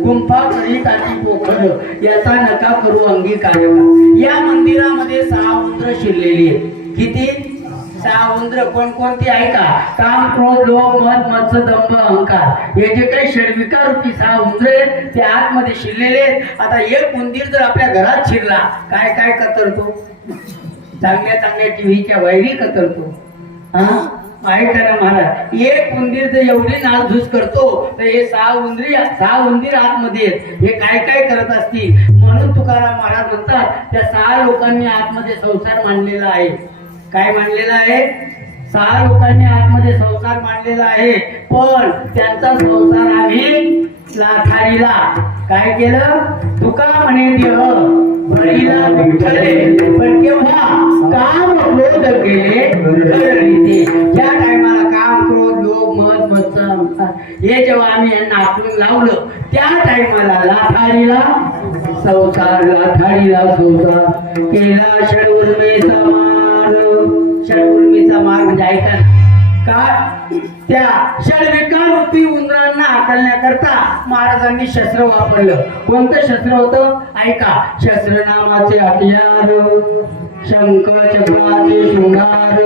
मंदिर गुंफा करी पोखर. याचा नका करू अंगी अंगीकार या मंदिरामध्ये सहा उंदर शिरलेली किती? सहा उंदर. कोणकोणती आहे का? काम क्रोध लोभ मत मत्स्य दंभ अहंकार. हे जे काही षडविकार रूपी सहा उंदर आहेत ते आतमध्ये शिरलेले आहेत. आता एक उंदीर जर आपल्या घरात शिरला काय काय कतरतो? चांगल्या चांगल्या टीव्हीच्या वैरी कतरतो. हा? ऐका ना महाराज? एक उंदीर जर एवढी नासधूस करतो तर हे सहा उंदरी सहा उंदीर आतमध्ये आहेत. हे काय काय करत असतील? म्हणून तुकाराम महाराज म्हणतात त्या सहा लोकांनी आतमध्ये संसार मांडलेला आहे. काय मांडलेला आहे? सहा लोकांनी आतमध्ये संसार मांडलेला आहे. पण त्यांचा संसार आम्ही लाथारीला. काय केलं? तुका म्हणे देह. पण केव्हा काम क्रोध ज्या टायमाला काम क्रोध लोभ मत मत्सर हे जेव्हा आम्ही यांना आपण लावलं त्या टायमाला लाथारीला संसार लाथारीला संसार. केला षडउर्मीचा मार्ग. षडउर्मीचा मार्ग म्हणजे जायचा का त्या षडविकार रूपी उंदरांना हाकलण्याकरता महाराजांनी शस्त्र वापरलं. कोणतं शस्त्र होतं? ऐका शस्त्र नामाचे हतियार शंख चक्राचे शृंगार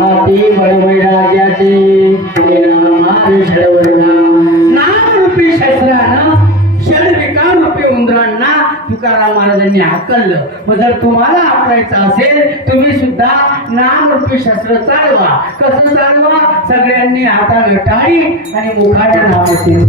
हाती बळवैराग्याचे ते नामार षडवर्गा नामरूपी शस्त्रानं तुकाराम महाराजांनी हाकललं. मग जर तुम्हाला आपलायचं असेल तुम्ही सुद्धा नामरूपी शस्त्र चालवा. कसं चालवा? सगळ्यांनी हाताने टाळी आणि मुखाच्या नावाचे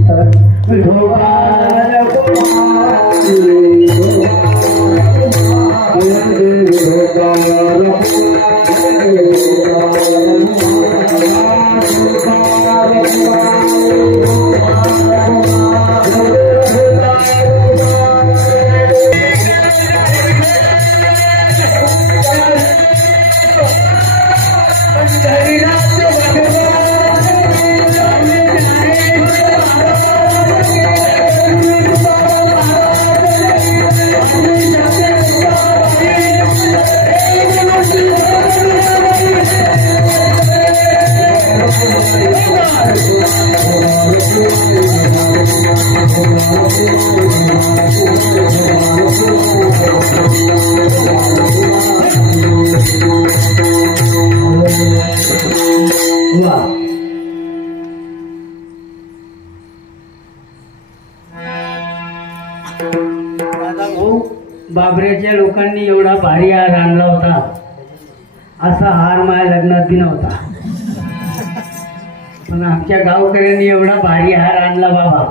आमच्या गावकऱ्यांनी एवढा भारी हार आणला बाबा.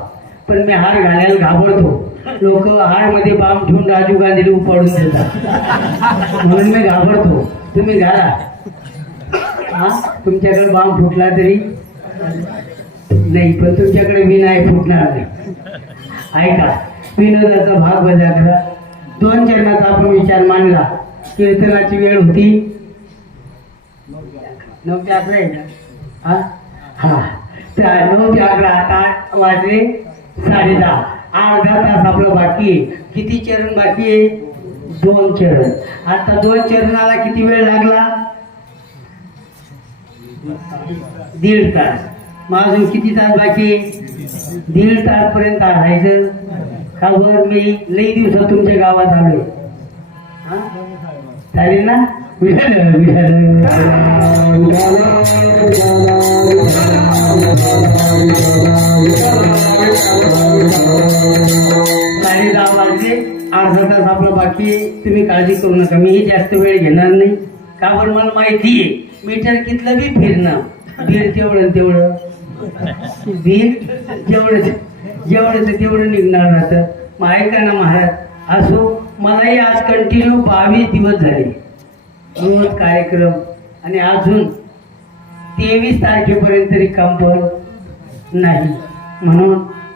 पण मी हार घालायला घाबरतो. लोक हारमध्ये बाम ठेवून राजीव गांधीला उपाडून देतात. म्हणून मी घाबरतो. तुम्ही घाला. हा तुमच्याकडे बाम फुटला तरी? नाही पण तुमच्याकडे मी नाही फुटणार. नाही ऐका विनोदाचा भाग बजा करा दोन चरणाचा आपण विचार मांडला. कीर्तनाची वेळ होती. नऊ आहे का हा हा. त्या नऊ ते अकरा आता वाजले साडे दहा अर्धा तास आपलं बाकी आहे. किती चरण बाकी आहे? दोन चरण. आता दोन चरणाला किती वेळ लागला? दीड तास. मग अजून किती तास बाकी दीड तास पर्यंत राहायचं. का बरं मी लई दिवसात तुमच्या गावात आलोय. चालेल ना? विठाल, साडे दहा अर्धा तास आपलं बाकी आहे. तुम्ही काळजी करू नका. मीही जास्त वेळ घेणार नाही. का पण मला माहिती आहे. मीटर कितलं बी फिरणं. बिल तेवढं तेवढं. बिल जेवढं जेवढं तेवढं निघणार राहतं. मग ऐका ना महाराज. असो मलाही आज कंटिन्यू बावीस दिवस झाले. रोज कार्यक्रम आणि अजून तेवीस तारखेपर्यंत तरी पण नाही. म्हणून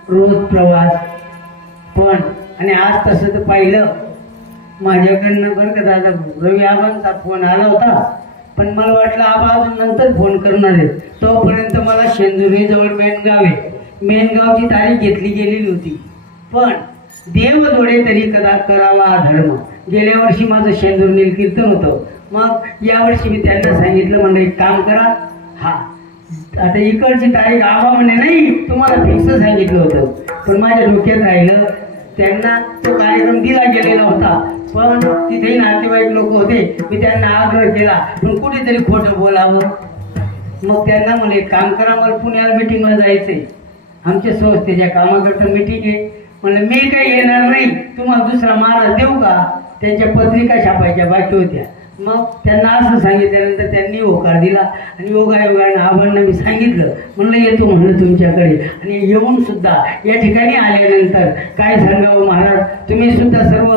रोज प्रवास पण आणि आज तसं तर पाहिलं माझ्याकडनं बरं का दादा रवी आबांचा फोन आला होता पण मला वाटलं आबा अजून नंतर फोन करणार आहे तोपर्यंत मला शेंदुरी जवळ मेनगाव आहे. मेनगावची तारीख घेतली गेलेली होती. पण देव जोडे तरी कदा करावा धर्म. गेल्या वर्षी माझं शेंदूर कीर्तन होतं. मग यावर्षी मी त्यांना सांगितलं म्हणलं एक काम करा. हा. आता इकडची तारीख आबा म्हणे नाही तुम्हाला फिक्स सांगितलं होतं. पण माझ्या डोक्यात राहिलं त्यांना तो कार्यक्रम दिला गेलेला होता. पण तिथेही नातेवाईक लोक होते मी त्यांना आग्रह केला पण कुठेतरी खोटं बोलावं. मग त्यांना म्हणले काम करा मला पुण्याला मिटिंगला जायचंय. आमच्या संस्थेच्या कामाकरता मिटिंग आहे. म्हणलं मी काही येणार नाही तुम्हाला दुसरा महाराज देऊ का? त्यांच्या पत्रिका छापायच्या बाकी होत्या. मग त्यांना असं सांगितल्यानंतर त्यांनी होकार दिला. आणि योगायोगाने आव्हानं मी सांगितलं. म्हणलं येतो म्हणलं तुमच्याकडे. आणि येऊन सुद्धा या ठिकाणी आल्यानंतर काय सांगावं महाराज? तुम्ही सुद्धा सर्व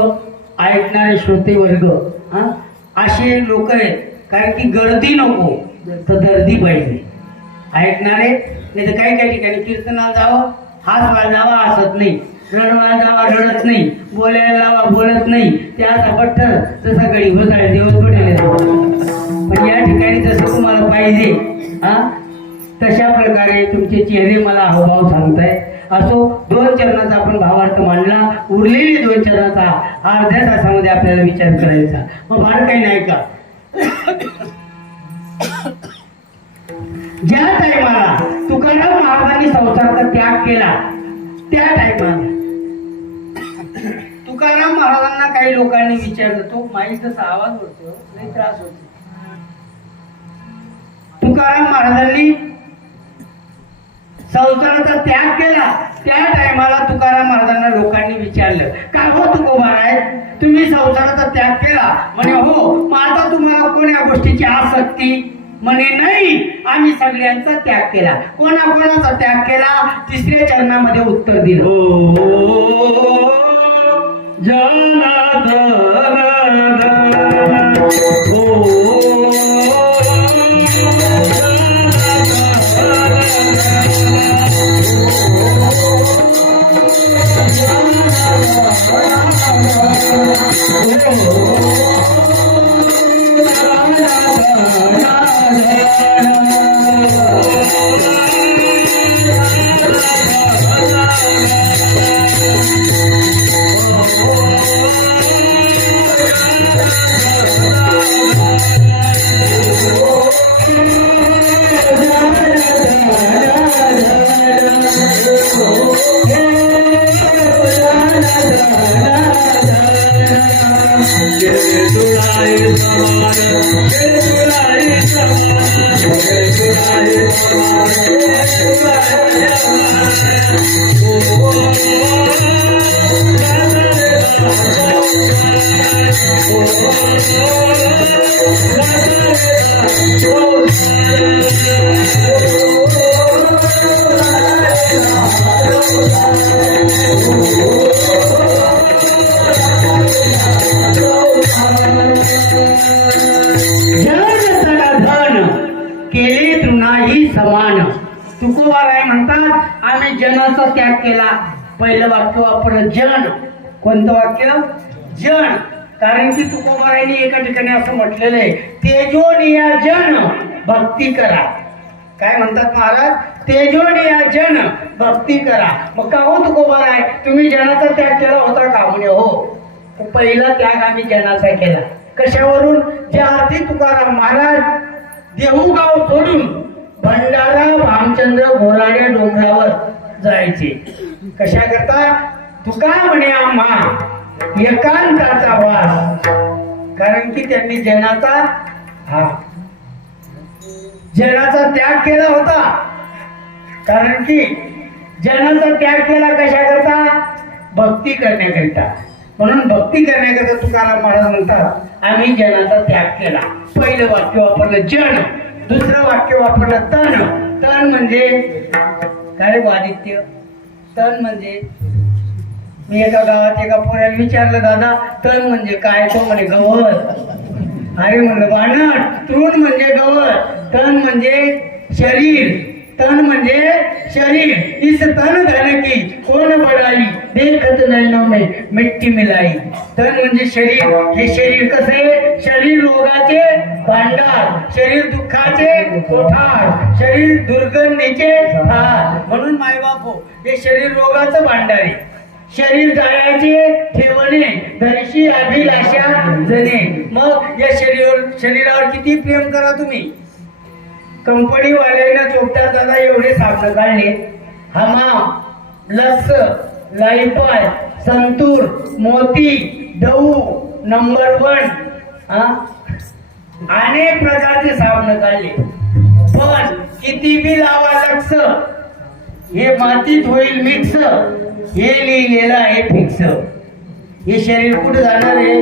ऐकणारे श्रोते वर्ग हा? असे लोक आहेत. कारण की गर्दी नको तर गर्दी पाहिजे. ऐकणारे नाही तर काही काही ठिकाणी कीर्तनाला जावं हासवायला जावा असत नाही. रडवायला जावा रडत नाही बोलायला जावा बोलत नाही. ते आता तसा गडी होता दिवस पडले पण या ठिकाणी जसं तुम्हाला पाहिजे हा तशा प्रकारे तुमचे चेहरे मला हावभाव सांगताय. असो दोन चरणाचा आपण भावार्थ मांडला उरलेले दोन चरणाचा अर्ध्या तासामध्ये आपल्याला विचार करायचा. मग फार काही नाही का? ज्या टायमाला तुकाराम महाराजांनी संसाराचा त्याग केला त्या टायमाला तुकाराम महाराजांना काही लोकांनी विचारलं तो माहीत जसा आवाज होतो नाही त्रास होतो. तुकाराम महाराजांनी संसाराचा त्याग केला. त्या टायमाला तुकाराम महाराजांना लोकांनी विचारलं का हो तुकोबा आहे तुम्ही संसाराचा त्याग केला. म्हणे हो माझा तुम्हाला कोण्या गोष्टीची आसक्ती? म्हणे नाही आम्ही सगळ्यांचा त्याग केला. कोणाकोणाचा त्याग केला? तिसऱ्या चरणामध्ये उत्तर दिलं. हो, हो, हो, हो केले तृणाही समान. तुकोबाराय म्हणतात आम्ही जनाचा त्याग केला. पहिलं वाक्य वापरलं जन. कोणतं वाक्य? जन. कारण की तुकोबारायने एका ठिकाणी असं म्हटलेलं आहे तेजोनिया जन भक्ती करा. काय म्हणतात महाराज? तेजोनिया जन भक्ती करा. मग का हो तुकोबाराय? तुम्ही जनाचा त्याग केला होता का म्हणे? हो. पहिला त्याग आम्ही जनाचा केला. कशावरून? जे अर्थी तुकाराम महाराज देहूगाव सोडून भंडारा भामचंद्र घोराड्या डोंगरावर जायचे. कशा करता? तुका म्हणे आम्हा एकांताचा वास. कारण की त्यांनी जनाचा हा जनाचा त्याग केला होता. कारण की जनाचा त्याग केला कशा करता? भक्ती करण्याकरिता. म्हणून भक्ती करण्याकरिता तुकाराम महाराज म्हणतात आम्ही जनाचा त्याग केला. पहिलं वाक्य वापरलं जन दुसरं वाक्य वापरलं तन. तन म्हणजे काय रे आदित्य? तण म्हणजे मी एका गावात एका पोऱ्याला विचारलं दादा तण म्हणजे काय? तो म्हणे गवत. अरे म्हणलं बाणट तृण म्हणजे गवत. तण म्हणजे शरीर. तण म्हणजे शरीर. इस तन धन की कोण बडाई देखत नाही में मिट्टी मिलाई. तन म्हणजे शरीर. हे शरीर कसे? शरीर रोगाचे भांडार. शरीर दुःखाचे कोठार. शरीर दुर्गंधीचे हार म्हणून मायबाप हो हे शरीर रोगाचं भांडार आहे. शरीर जाण्याचे ठेवणे दर्शी अभिलाषा जणे मग या शरीर शरीरावर किती प्रेम करा तुम्ही? कंपनी वाल्यानं चोपटा दादा एवढे साबण काढले हमाम लस लाईपाय संतूर मोती डऊ नंबर वन अनेक प्रकारचे साबण काढले पण किती बी लावा लक्ष हे मातीत होईल मिक्स हे लिहिलेलं आहे फिक्स. हे शरीर कुठे जाणार आहे?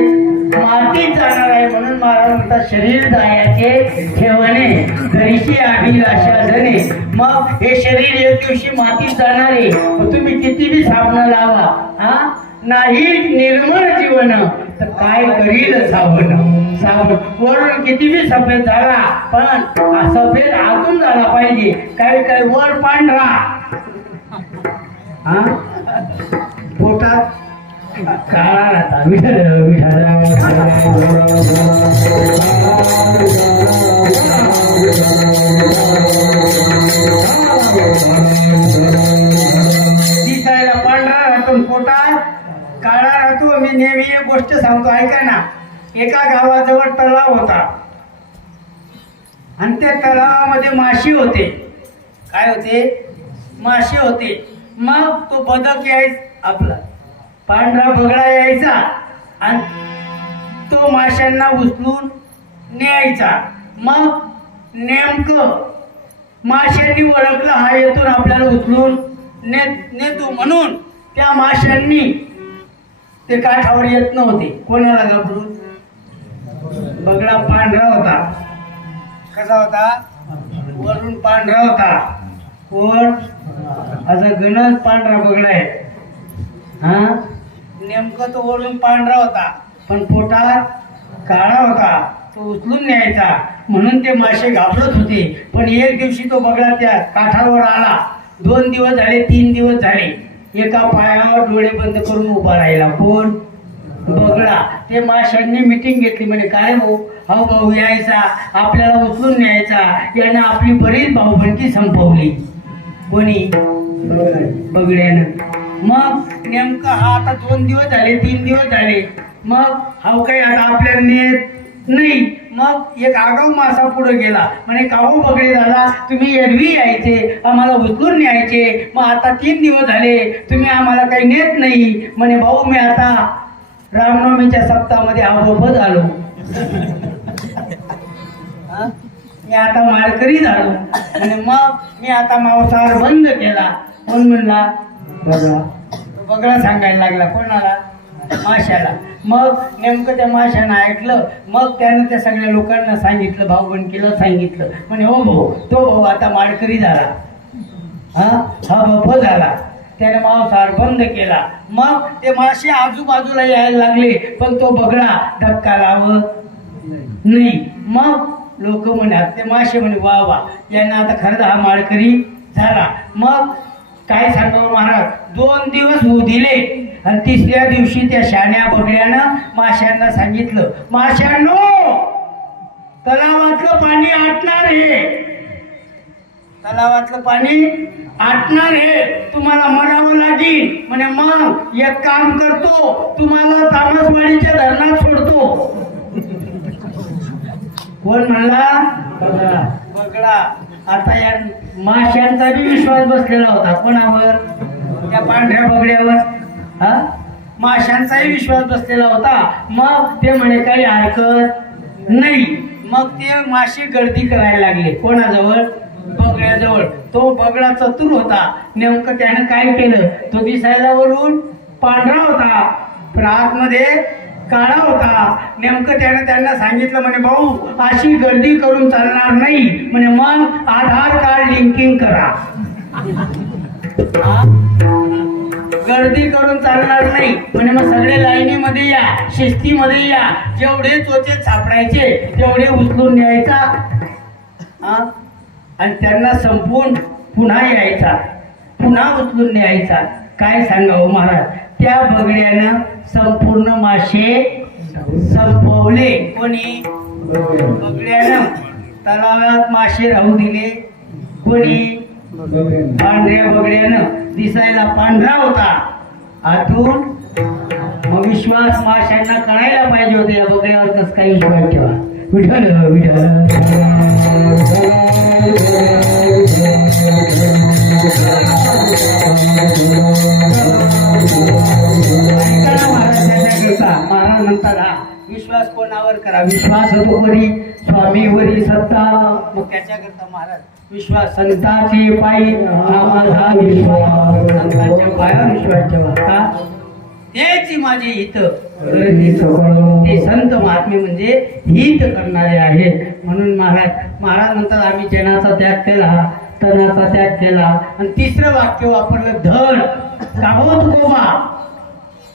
महाराज म्हणतात शरीर जायाचे ठेवणे घरीशी अभिलाषा जणे. मग हे शरीर एक दिवशी मातीत जाणारे तुम्ही किती बी साबण लावा हा? नाही निर्मळ जीवन. तर काय करील साबण? साबण. वरून किती बी सफेद झाला पण सफेद आतून झाला पाहिजे. काही काही वर पांढरा. हा? पोटात? काळा राहता दिसायला पांढरा राहतो आणि काळा राहतो. मी नेहमी एक गोष्ट सांगतो ऐका ना. एका गावाजवळ तलाव होता. आणि त्या तलावामध्ये माशी होते. काय होते? मासे होते. मग तो बदक यायच आपला. पांढरा बगडा यायचा आणि तो माशांना उचलून न्यायचा. मग नेमकं माशांनी ओळखलं हा येथून आपल्याला उचलून ने नेतो म्हणून त्या माशांनी ते काठावर येत नव्हते. कोणाला घाबरून? बगडा पांढरा होता. कसा होता? वरून पांढरा होता. कोण? असा गणच पांढरा बगडा आहे. हा? नेमकं तो वरून पांढरा होता पण पोटात काळा होता. तो उचलून न्यायचा. म्हणून ते मासे घाबरत होते. पण एक दिवशी तो बगडा त्या काठावर आला. दोन दिवस झाले तीन दिवस झाले. एका पायावर डोळे बंद करून उभा राहिला. कोण? बगडा ते माशांनी मिटिंग घेतली. म्हणजे काय भाऊ? हा भाऊ यायचा. आपल्याला उचलून न्यायचा. यानं आपली बरीच भाऊबंदी संपवली. कोणी? बगड्यानं मग नेमकं हा आता दोन दिवस झाले तीन दिवस झाले. मग हा काही आता आपल्याला नेत नाही. मग एक आगाऊ मासा पुढे गेला. म्हणे काहू बगडे झाला तुम्ही एरवी यायचे आम्हाला उचलून न्यायचे. मग आता तीन दिवस झाले तुम्ही आम्हाला काही नेत नाही. म्हणे भाऊ मी आता रामनवमीच्या सप्ताहामध्ये आबोप झालो. मी आता माळकरी झालो. आणि मग मी आता मांसाहार बंद केला. म्हणून म्हणला? तो बगळा सांगायला लागला कोणाला? माशाला. मग नेमकं त्या माशानं ऐकलं. मग त्यानं त्या सगळ्या लोकांना सांगितलं भाऊ केलं सांगितलं. म्हणे हो भाऊ तो भाऊ आता माडकरी झाला. हा? हा बप झाला. त्याने मांसाहार बंद केला. मग ते मासे आजूबाजूला यायला लागले पण तो बगळा धक्का लावत नाही. मग लोक म्हणतात ते मासे म्हणे वा वा यांना आता खरं हा माळकरी झाला. मग काय सांगावं महाराज? दोन दिवस होऊ दिले. आणि तिसऱ्या दिवशी त्या शाण्या बगड्यानं माशांना सांगितलं माशांनो तलावातलं पाणी आटणार हे तलावातलं पाणी आटणार हे तुम्हाला मरावं लागेल. म्हणे मग एक काम करतो तुम्हाला तामसवाडीच्या धरणात सोडतो. कोण म्हणला? बगडा बगडा. आता या माशांचा बी विश्वास बसलेला होता. कोणावर त्या पांढऱ्या बगड्यावर. हा? माशांचाही विश्वास बसलेला होता. मग ते म्हणे काही हरकत नाही. मग ते मासे गर्दी करायला लागले. कोणाजवळ? बगड्याजवळ. तो बगडा चतुर होता. नेमकं त्यानं काय केलं? तो दिसायला वरून पांढरा होता. पण आतमध्ये काळा होता. नेमकं त्यानं त्यांना सांगितलं म्हणे भाऊ अशी गर्दी करून चालणार नाही. म्हणे मग आधार कार्ड लिंकिंग करा. गर्दी करून चालणार नाही. म्हणे मग सगळे लाईनीमध्ये या शिस्तीमध्ये या. जेवढे चोचे सापडायचे तेवढे उचलून न्यायचा. आणि त्यांना संपवून पुन्हा यायचा. पुन्हा उचलून न्यायचा. काय सांगावं महाराज? त्या बगड्यानं संपूर्ण मासे संपवले. कोणी? बगड्यानं तलावात मासे राहू दिले. कोणी? पांढऱ्या बगड्यानं दिसायला पांढरा होता. आतून मग विश्वास माशांना करायला पाहिजे होते या बगड्यावर कसं काही विश्वास ठेवा. विठ्ठल विठ्ठल. महाराज म्हणतात हा. विश्वास कोणावर करा? विश्वास होतो कोणी स्वामीवरी सत्ता. मग त्याच्याकरता महाराज विश्वास संताचे पायी. हा माझा विश्वास. संतांच्या पायावर विश्वास ठेवा तेच माझे हित. ते संत महात्मे म्हणजे हित करणारे आहेत. म्हणून महाराज महाराज म्हणतात आम्ही जनाचा त्याग केला तनाचा त्याग केला. आणि तिसरं वाक्य वापरलं धन. का हो तुकोबा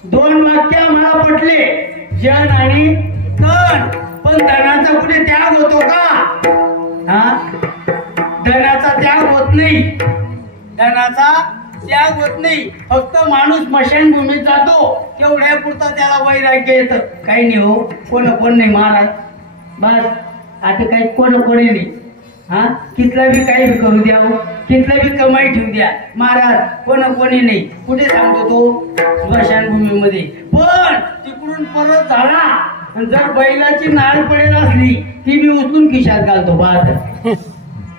दोन वाक्य आम्हाला पटले. जन आणि तन पण धनाचा कुठे त्याग होतो का? हा? धनाचा त्याग होत नाही. धनाचा त्याग होत नाही. फक्त माणूस स्मशानभूमीत जातो. तेवढ्या पुरता त्याला वैराग्य येतं. काही नाही हो. कोण कोण नाही महाराज. बस. आता काही कोण कोणी नाही. हा? कितला बी काही करू द्या हो. कितला बी कमाई ठेवू द्या. महाराज कोण कोणी नाही. कुठे सांगतो तो? स्मशानभूमीमध्ये. पण तिकडून परत झाला. जर बैलाची नाळ पडेल असली ती मी उचलून खिशात घालतो बाद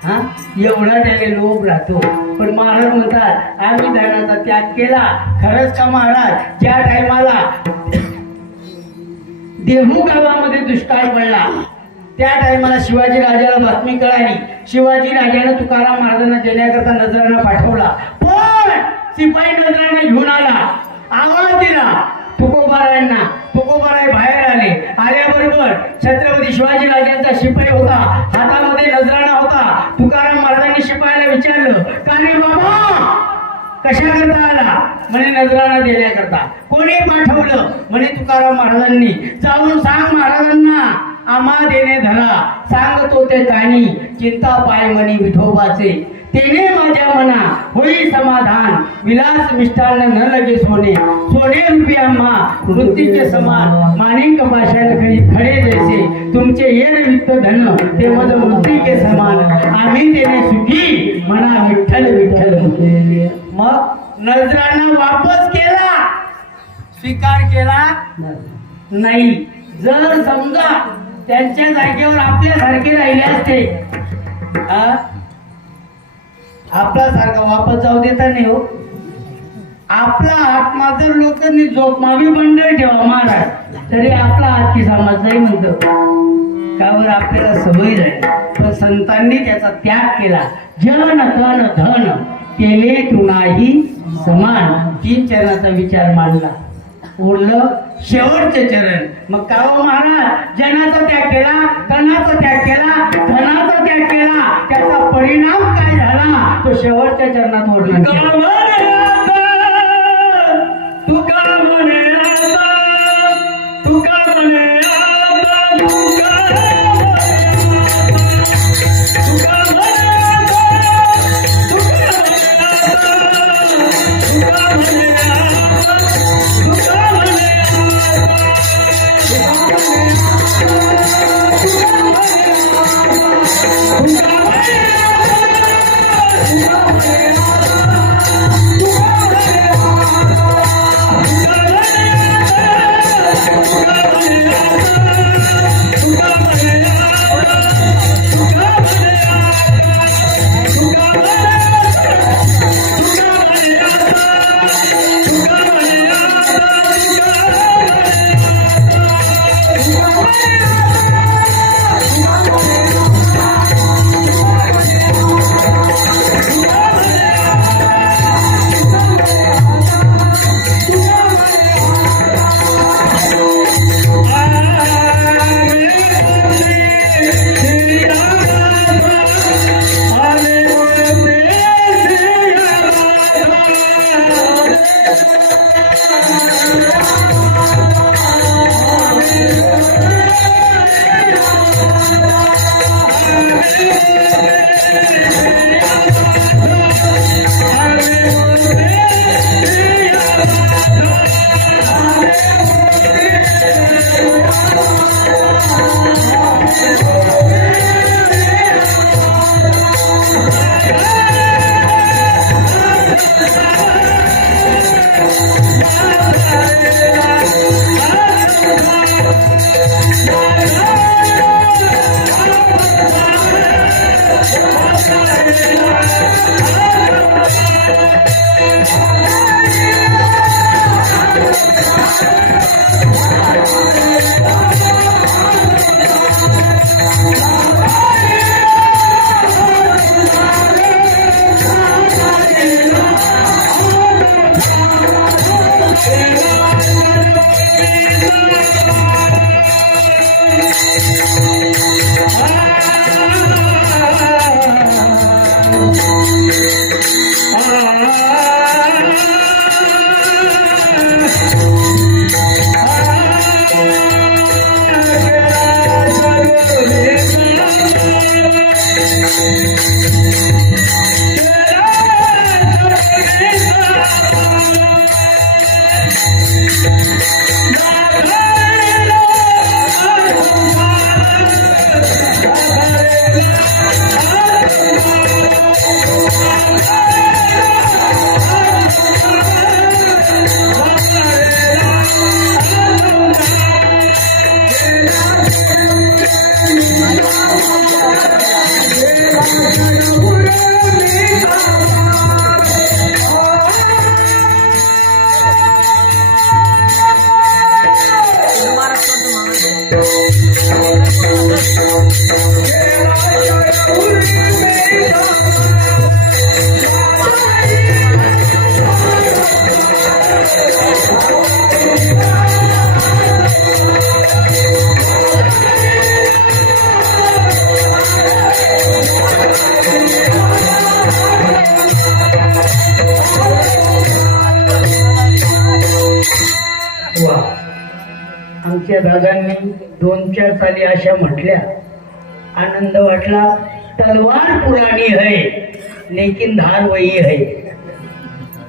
हा? एवढा त्याने लोभ राहतो. पण महाराज म्हणतात आम्ही धनाचा त्याग केला. खरंच का महाराज? ज्या टायमाला देहू गावामध्ये दुष्काळ पडला त्या टायमाला शिवाजी राजाला बातमी कळाली. शिवाजी राजाने तुकाराम महाराजांना देण्याकरता नजरांना पाठवला. पण शिपाई नजरांना घेऊन आला. आवाज दिला. तुकोबारायांना. तुकोबाराय बाहेर आले. आल्याबरोबर छत्रपती शिवाजी राजांचा शिपाई होता. हातामध्ये नजराणा होता. तुकाराम महाराजांनी शिपायाला विचारलं का नाही बाबा? कशा करता आला? म्हणे नजराणा देण्याकरता. कोणी पाठवलं? म्हणे तुकाराम महाराजांनी. जाऊन सांग महाराजांना. आम्हा देणे धरा. सांगतो ते कानी चिंता पाय म्हणे विठोबाचे. तेने माझ्या मना होई समाधान. विलास मिष्टान्न न लगे सोने. सोने रूपी आम्हा वृत्तीचे समान माणिक पाषाण खडी खडे जैसे. तुमचे येर वित्त धन ते मज वृत्तीके समान. आम्ही देणे सुखी म्हणा विठ्ठल विठ्ठल. मग नजरानं वापस केला. स्वीकार केला? नाही. जर समजा त्यांच्या जागेवर आपल्यासारखे राहिले असते. आपला सारखा वापस जाऊ देता नाही हो. आपला आत्मा जर लोकांनी जोखमावी बंडल ठेवा महाराज तरी आपला हात समाज नाही म्हणतो. का बरं? आपल्याला सवय झाली. पण संतांनी त्याचा त्याग केला. जन तन धन केले तुनाही समान. तीन चरणाचा विचार मांडला. ओढलं शेवटचे चरण. मग का हो महाराज जनाचा त्याग केला धनाचा त्याग केला धनाचा त्याग केला त्याचा परिणाम काय झाला? तो शेवटच्या चरणात वर्णन तुका म्हणे तुका म्हणे तुका Thank you. करण्यात आली अशा म्हटल्या. आनंद वाटला तलवार पुराणी है लेकिन धार वही है.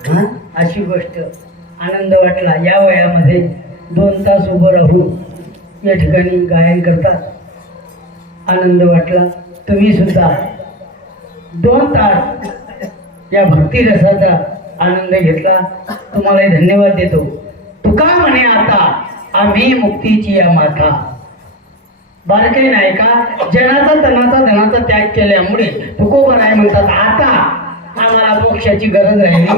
हा? अशी गोष्ट. आनंद वाटला. या वयामध्ये दोन तास उभं राहून या ठिकाणी गायन करतात. आनंद वाटला. तुम्ही सुद्धा दोन तास या भक्तिरसाचा आनंद घेतला. तुम्हालाही धन्यवाद देतो. तुका म्हणे आता आम्ही मुक्तीची या माथा. बारके नाही का? जनाचा तनाचा धनाचा त्याग केल्यामुळे तुकोबर आहे म्हणतात आता आम्हाला मोक्षाची गरज राहिली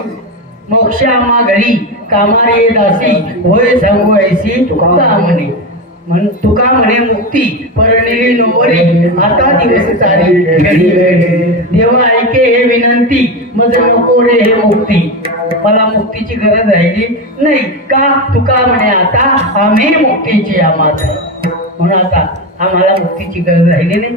मोक्ष आम्हा घरी कामारे दासी होय सांगू ऐसी तुका म्हणे. म्हण तुका म्हणे मुक्ती परणे नोवरी आता दिवस चारी देवा ऐके हे विनंती मज नको रे हे मुक्ती. मला मुक्तीची गरज राहिली नाही का? तुका म्हणे आता आम्ही मुक्तीची आम्हाला म्हणून आता आम्हाला मुक्तीची गरज राहिली नाही.